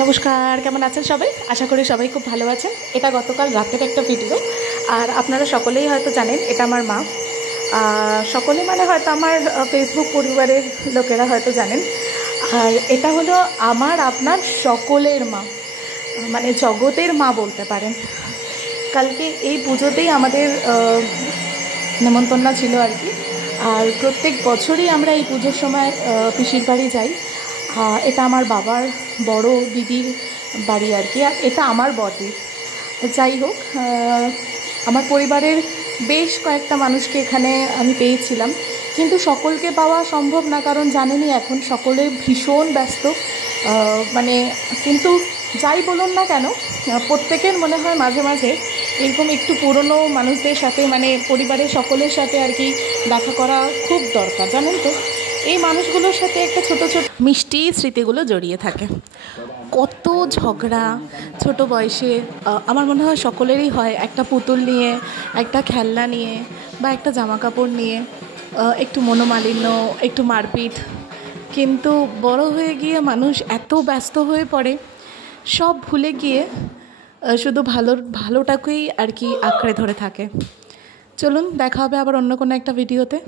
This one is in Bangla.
নমস্কার, কেমন আছেন সবাই? আশা করি সবাই খুব ভালো আছেন। এটা গতকাল রাতের একটা ভিডিও, আর আপনারা সকলেই হয়তো জানেন এটা আমার মা। সকলে মানে হয়তো আমার ফেসবুক পরিবারের লোকেরা হয়তো জানেন। আর এটা হলো আমার আপনার সকলের মা, মানে জগতের মা বলতে পারেন। কালকে এই পুজোতেই আমাদের নেমন্তন্ন ছিল আর কি। আর প্রত্যেক বছরই আমরা এই পুজোর সময় পিসির বাড়ি যাই। এটা আমার বাবার বড় দিদির বাড়ি আর কি, আর এটা আমার বড়দি। যাই হোক, আমার পরিবারের বেশ কয়েকটা মানুষকে এখানে আমি পেয়েছিলাম, কিন্তু সকলকে পাওয়া সম্ভব না, কারণ জানেনই এখন সকলে ভীষণ ব্যস্ত। মানে কিন্তু যাই বলুন না কেন, প্রত্যেকের মনে হয় মাঝে মাঝে এরকম একটু পুরনো মানুষদের সাথে, মানে পরিবারের সকলের সাথে আর কি দেখা করা খুব দরকার, জানেন তো। এই মানুষগুলোর সাথে একটা ছোটো ছোটো মিষ্টি স্মৃতিগুলো জড়িয়ে থাকে। কত ঝগড়া ছোট বয়সে, আমার মনে হয় সকলেরই হয়, একটা পুতুল নিয়ে, একটা খেলনা নিয়ে, বা একটা জামা কাপড় নিয়ে, একটু মনোমালিন্য, একটু মারপিট। কিন্তু বড় হয়ে গিয়ে মানুষ এত ব্যস্ত হয়ে পড়ে, সব ভুলে গিয়ে শুধু ভালোটাকেই আর কি আঁকড়ে ধরে থাকে। চলুন, দেখা হবে আবার অন্য কোনো একটা ভিডিওতে।